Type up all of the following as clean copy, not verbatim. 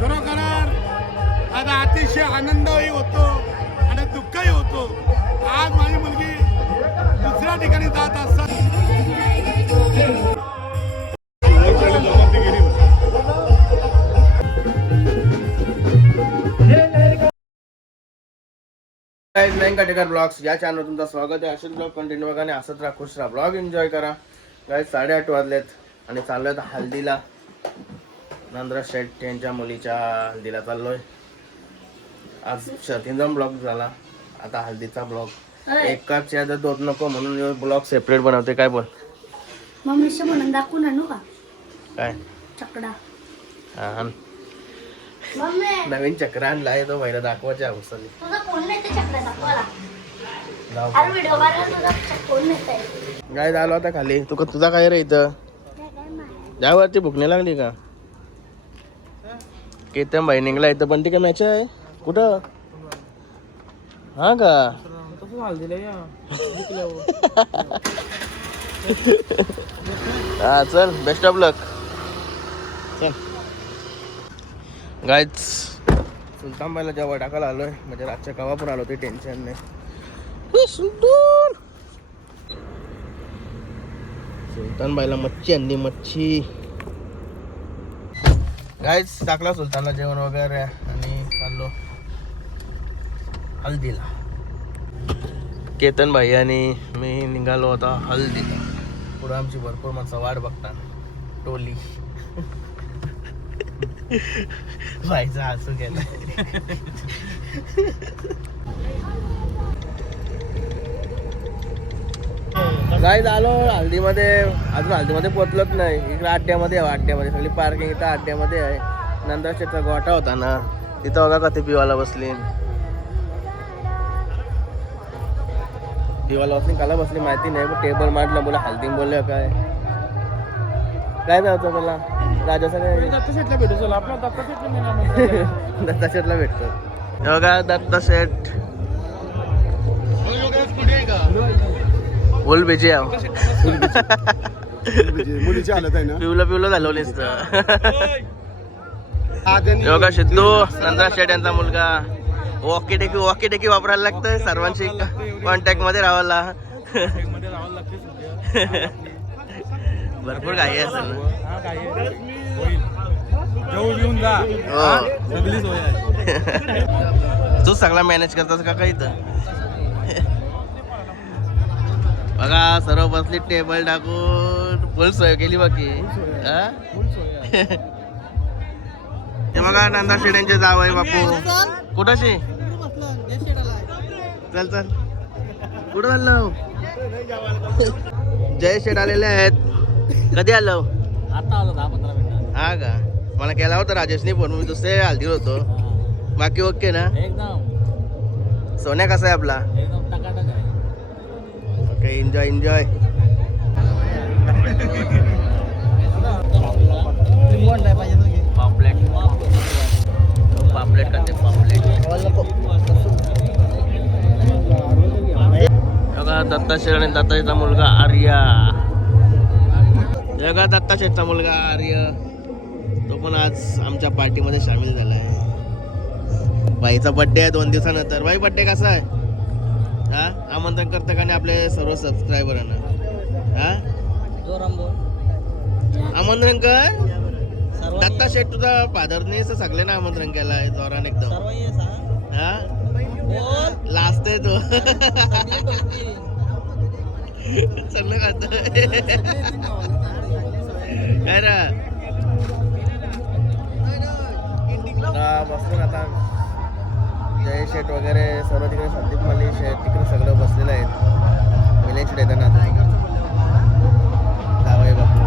खरोखर आता अतिशय आनंदही होतो आणि दुःखही होतो. आज माझी मुलगी दुसऱ्या ठिकाणी जात असतात. नाही काटेकर ब्लॉग्स या चॅनल तुमचं स्वागत आहे. असेच ब्लॉग कंटिन्यू बघा आणि असंच राहा, खुश राहा, ब्लॉग एन्जॉय करा. गाईज 8:30 वाजलेत आणि चाललोय हल्दीला. नंद्रा शेठ यांच्या मुलीच्या हल्दीला चाललोय. आज शर्तींचा ब्लॉग झाला, आता हल्दीचा ब्लॉग. एकाच याच्यात होत नको म्हणून ब्लॉग सेपरेट बनवते. काय बोल मम्मीशी म्हणून दाखवून आणू का काय चकडा? हा मम्मी नवीन चक्र आणला आहे तो पहिला दाखवायच्या हौसाने. तुझा फोन नाही ते चकडा दाखवायला. अरे व्हिडिओ काढला तुझा फोन नाही. काय झालं होता खाली तुझा काय रे इथं त्यावरती भूक नाही लागली का? केतन भाई निघला इथं. पण ती काय मॅच आहे कुठं? हा का हा चल बेस्ट ऑफ लक. चल गाईज सुलतानबाईला जेव्हा टाकायला आलोय म्हणजे रातच्या कवा पण आलो ते टेन्शन नाही. सुलतानबाईला मच्छी आणली मच्छी. गाईज टाकला सुलतानला जेवण वगैरे आणि चाललो हल्दीला. केतन भाई आणि मी निघालो होता हल्दीला. पुढे आमची भरपूर माणसं वाट बघतात. टोली व्हायचं हसू गेलं. काय झालो हल्दीमध्ये. अजून हल्दीमध्ये पोहोचलोच नाही. इकडे अड्ड्यामध्ये आहे. अड्ड्यामध्ये सगळी पार्किंग इथं अड्ड्यामध्ये आहे. नंदरशेठचा गोठा होता ना तिथं बघा कधी पिवाला बसली. पिवाला बसली काला बसली माहिती नाही. पण टेबल मांडलं बोला हल्दी बोलले काय काय जायचं मला राजाचा काय दत्ता शेठला भेटू. चला आपला दत्ता शेठला भेटतो. बघा दत्ता शेठ बोल बेचे मुलीची हालत आहे ना. पिवलं झालं नुसतं. योगा सिद्धू नंद्रा शेठ यांचा मुलगा. वॉकी टेकी वापरायला लागतं. सर्वांशी कॉन्टॅक्ट मध्ये राहायला. भरपूर काही असेल तू सगळा मॅनेज करतास का काही तर. बघा सर्व बसली टेबल टाकून फुल सोय केली बाकी. ते बघा नंदा शेड्यांचे जाव आहे बापू. कुठाशी चल चल कुठं आलो? जय शेठ आलेले आहेत. कधी आलो? आता आलो 10-15 मिनिटं. हा का मला केला होता राजेशने फोन. मी दुसरे हल्दीवर होतो. बाकी ओके ना? एकदम सोन्या कसा आहे आपला? एकदम टकाटक आहे. Okay enjoy. पापलेट करते पापलेट. बघा दत्ता शेठ आणि दत्ताचा मुलगा आर्या. बघा दत्ता शेठचा मुलगा आर्य. तो पण आज आमच्या पार्टीमध्ये सामील झाला आहे. बाईचा बड्डे आहे 2 दिवसानंतर. बाई बड्डे कसा आहे? हा आमंत्रण करतं का नाही आपले सर्व सबस्क्रायबरांना? हा आमंत्रण कर. दत्ता शेठ तुझा फादरने सगळे ना आमंत्रण केलं आहे जोरान एकदम. हा लास्ट आहे तो. सगळं खात काय रा बसलो आता. जय शेठ वगैरे सर्व तिकडे संदीप मल्ली शेठ तिकडे सगळं बसलेलं आहेत. विलेज शेठ येताना जावई बापू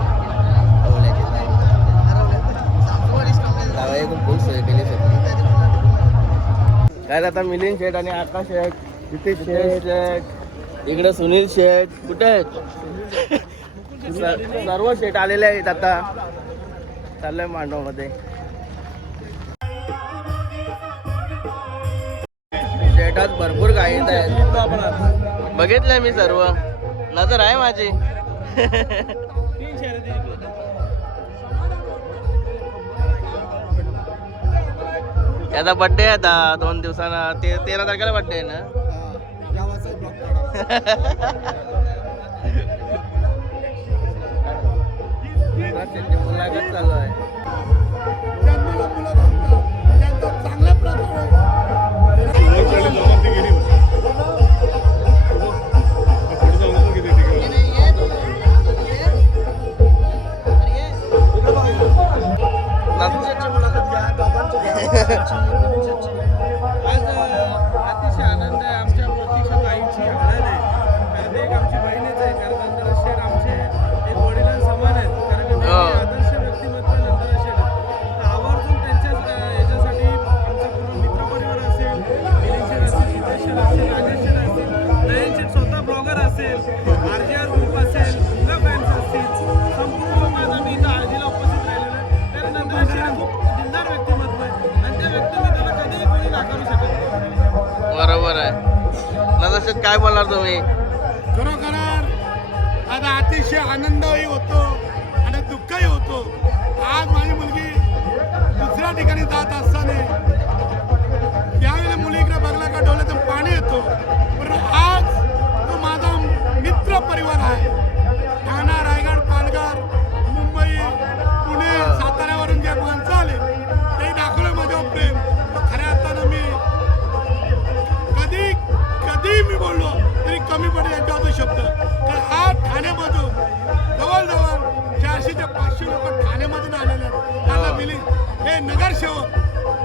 जावई खूप फुल सोय केली शेठ. काय आता मिलिंद शेठ आणि आकाश शेठ तिथे शेठ इकडे सुनील शेठ कुठे आहेत? सर्व शेठ आलेले आहेत. आता चाललंय मांडव मध्ये. शेठात भरपूर गाईड आहेत. बघितलंय मी सर्व. नजर आहे माझी. याचा बर्थडे आहे आता 2 दिवसांना 13 तारखेला बर्थडे आहे ना. मुलाखत चालू आहे. जन्माला मुलं घालतात, त्यांचा चांगल्या प्रकारे आज अतिशय आनंद आहे. आमच्या प्रतीक्षा ताईची हळद आहे. कारण एक आमची बहीणच आहे. कारण नंदरा शेठ आमचे एक वडिलांसमान आहेत. कारण नेहमी आदर्श व्यक्तिमत्व नंदरा शेठ आहेत. तर आवर्जून त्यांच्याच याच्यासाठी आमचा पूर्ण मित्रपरिवार असेल, मिलिंद शेठ असेल, जितेश शेठ असेल, राजेश शेठ असेल, नयन शेठ स्वतः ब्लॉगर असेल, RJR ग्रुप असेल, मुलं फॅन्स असतील, संपूर्ण लोक आज आम्ही इथं हळदीला उपस्थित राहिलेलो आहे. कारण नंदरा शेठ खूप दिलदार व्यक्तिमत्व आहे आणि त्या व्यक्तिमत्वाला कधीही कोणी नाकारू शकत नाही. बरोबर आहे. नंतर काय बोलणार तुम्ही? खरोखर आता अतिशय आनंदही होतो आणि दुःखही होतो. आज माझी मुलगी दुसऱ्या ठिकाणी जात असताना त्यावेळेला मुलीकडे बघला का डोळ्यातून पाणी येतो. पण आज तो माझा मित्र परिवार आहे. ठाणा, रायगड, पालघर, मुंबई, पुणे, साताऱ्यावरून जे माणसं आले ते दाखवलं माझ्यावर प्रेम. खऱ्या अर्थानं मी कधी मी बोललो तरी कमी पडेल याच्यावर शब्द. तर आज ठाण्यामधून जवळजवळ 400 ते 500 लोक ठाण्यामधून आलेले आहेत. त्यांना मिलिंद हे नगरसेवक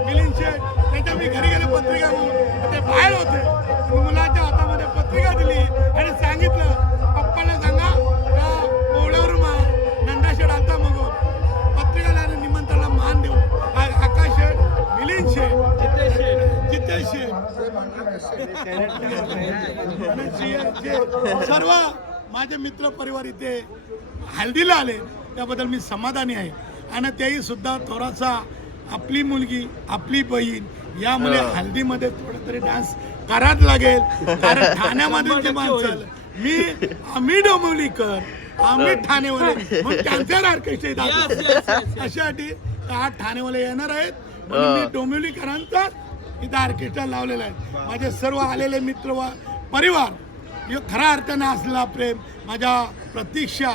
मिलिंद शेठ त्यांच्या मी घरी गेले पत्रिका घेऊन ते बाहेर होते. मुलाच्या हातामध्ये पत्रिका दिली आणि सांगितलं पप्पाला सांगा का पोवड्यावरून नंदा शेठ आलता मग पत्रिकाला निमंत्रणाला मान देऊ. आकाश शेठ, मिलिंद शेठ, जितेश शेठ सर्व माझे मित्र परिवार इथे हल्दीला आले त्याबद्दल मी समाधानी आहे. आणि तेही सुद्धा थोडासा आपली मुलगी आपली बहीण यामुळे हल्दीमध्ये थोडं तरी डान्स करायला लागेल. कारण ठाण्यामध्ये जे माणसं आम्ही डोंबिवलीकर आम्ही ठाणेवाले मग त्यांच्या ऑर्केस्ट्रा अशासाठी आज ठाणेवाले येणार आहेत. म्हणून मी डोंबिवलीकरांचा इथं ऑर्केस्ट्रा लावलेला आहे. माझे सर्व आलेले मित्र व परिवार हे खऱ्या अर्थानं असलेला प्रेम माझ्या प्रतीक्षा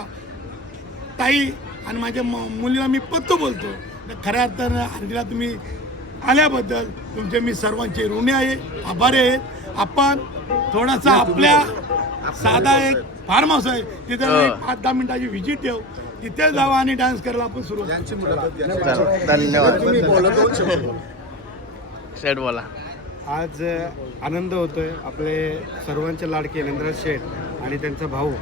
ताई आणि माझ्या मुलीला मी पत्तो बोलतो. खऱ्या अर्थानं हल्दीला तुम्ही आल्याबद्दल तुमचे मी सर्वांचे ऋणी आहे, आभारी आहेत. आपण थोडासा आपल्या साधा एक फार्म हाऊस आहे तिथे 5-10 मिनिटाची व्हिजिट देऊ. तिथे जावं आणि डान्स करायला आपण सुरू. धन्यवाद. शेठ बोला. आज आनंद होतोय. आपले सर्वांचे लाडके नंदरा शेठ आणि त्यांचा भाऊ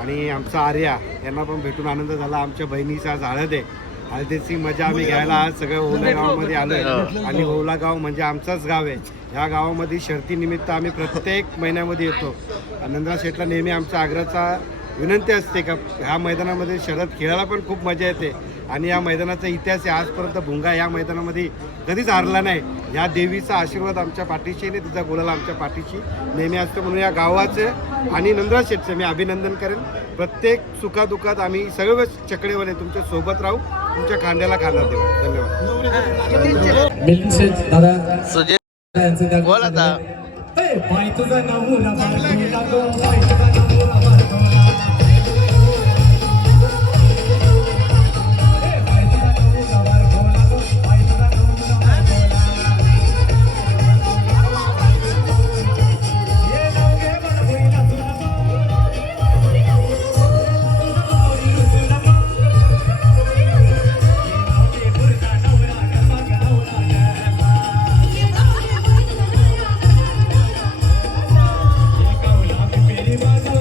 आणि आमचा आर्या यांना पण भेटून आनंद झाला. आमच्या बहिणीचा आज हळद आहे. हळदीची मजा आम्ही घ्यायला आज सगळं ओला गावामध्ये आलोय. आणि ओला गाव म्हणजे आमचंच गाव आहे. ह्या गावामध्ये शर्तीनिमित्त आम्ही प्रत्येक महिन्यामध्ये येतो. नंदरा शेठला नेहमी आमच्या आग्रहाचा विनंती असते का ह्या मैदानामध्ये शर्यत खेळायला पण खूप मजा येते. आणि या मैदानाचा इतिहास आहे. आजपर्यंत भुंगा या मैदानामध्ये कधीच हारला नाही. या देवीचा आशीर्वाद आमच्या पाठीशी आणि तिचा गुलाल आमच्या पाठीशी नेहमी असतो. म्हणून या गावाचं आणि नंदरा शेठचं मी अभिनंदन करेन. प्रत्येक सुखादुखात आम्ही सगळे चकडेवाले तुमच्या सोबत राहू, तुमच्या खांद्याला खांदा देऊ. धन्यवाद. सुजित बोल आता. Bye.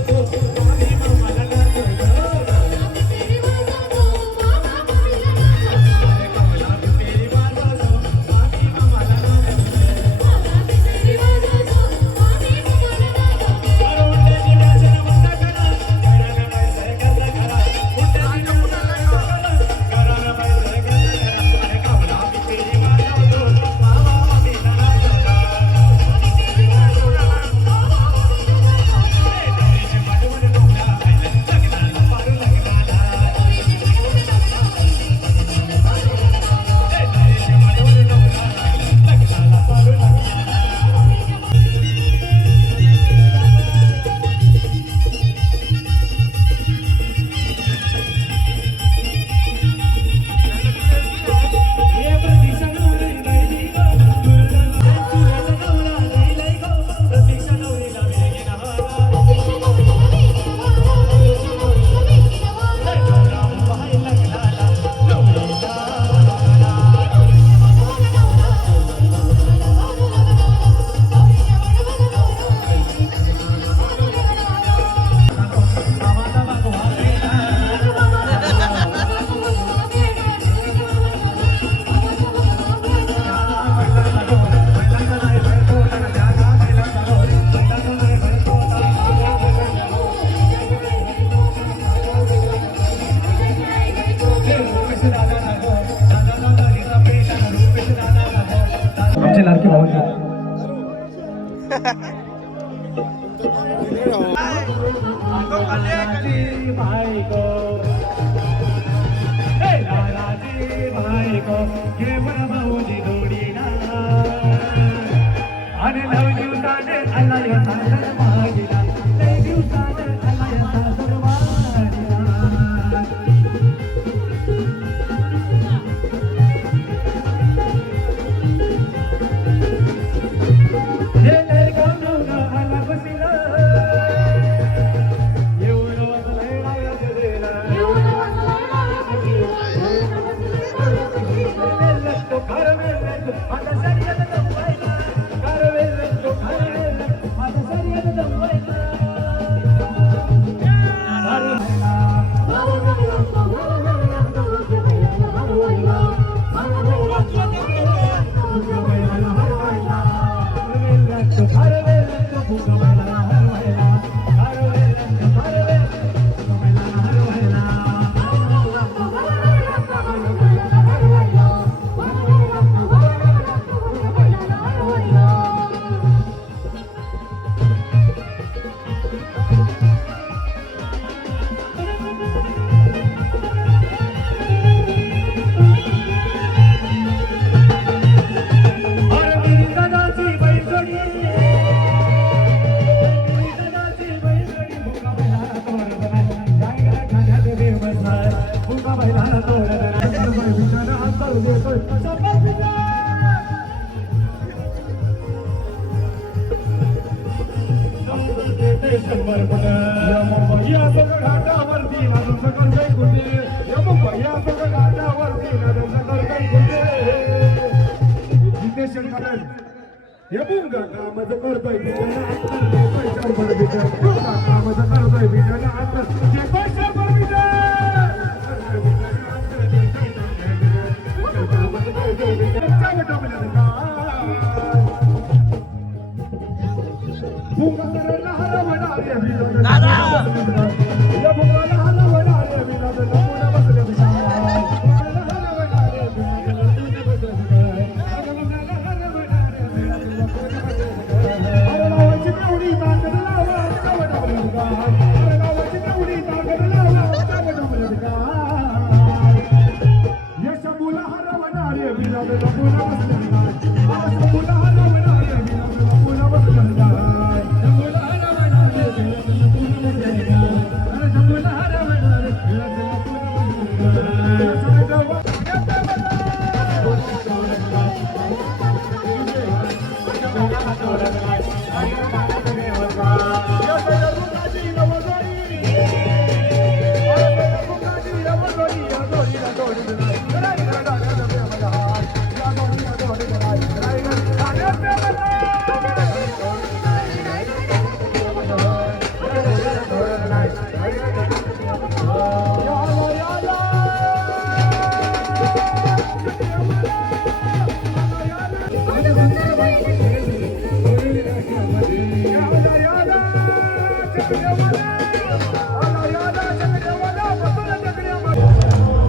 माझे लाडके भाऊजी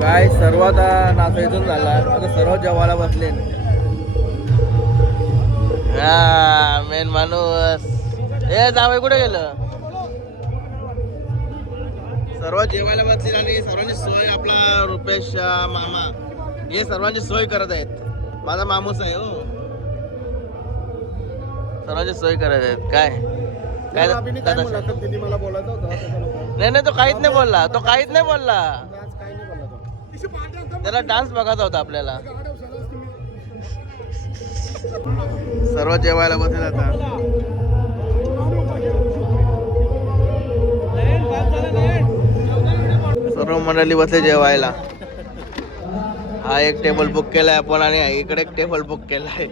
काय सर्व आता नाचा इथून झाला, आता सर्व जेवायला बसले. हा मेन माणूस हे जावई कुठे गेलं. सर्व जेवायला बसले आणि सर्वांची सोय आपला रुपेश मामा हे सर्वांची सोय करत आहेत. माझा मामूस आहे हो, सर्वांची सोय करत आहेत. काय काय मला बोलायचं होतं नाही नाही, तो काहीच नाही बोलला, तो काहीच नाही बोलला. त्याला डान्स बघायचा होता आपल्याला. सर्व जेवायला बसले आता. सर्व मंडळी बसले जेवायला. हा एक टेबल बुक केलाय आपण आणि इकडे एक टेबल बुक केलाय.